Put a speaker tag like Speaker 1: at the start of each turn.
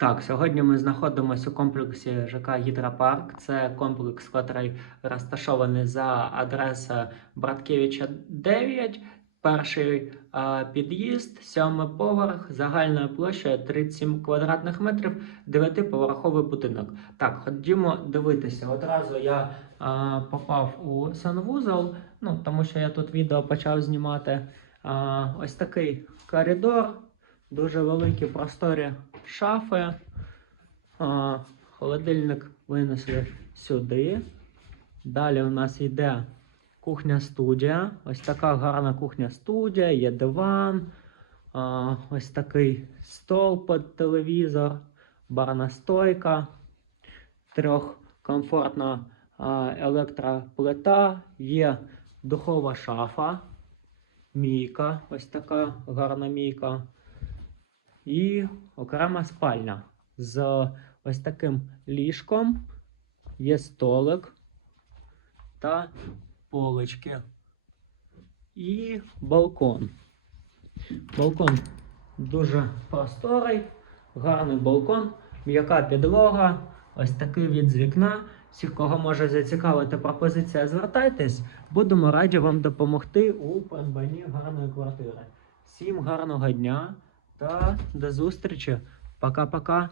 Speaker 1: Так, сьогодні ми знаходимося у комплексі ЖК Гідропарк. Це комплекс, який розташований за адресою Браткевича 9. Перший е, під'їзд, сьомий поверх, загальною площею 37 квадратних метрів, дев'ятиповерховий будинок. Так, ходімо дивитися. Одразу я е, попав у санвузол, ну тому що я тут відео почав знімати. Е, ось такий коридор, дуже великі просторі шафи. А, холодильник винесли сюди. Далі у нас йде кухня-студія. Ось така гарна кухня-студія, є диван, а, ось такий стол під телевізор, барна стойка, трьохкомфортна а, електроплита, є духова шафа, мійка, ось така гарна мійка. І окрема спальня з ось таким ліжком, є столик та полички. І балкон. Балкон дуже просторий, гарний балкон, м'яка підлога, ось такий від з вікна. Всіх, кого може зацікавити пропозиція, звертайтесь. Будемо раді вам допомогти у придбанні гарної квартири. Всім гарного дня та до зустрічі. Пока-пока.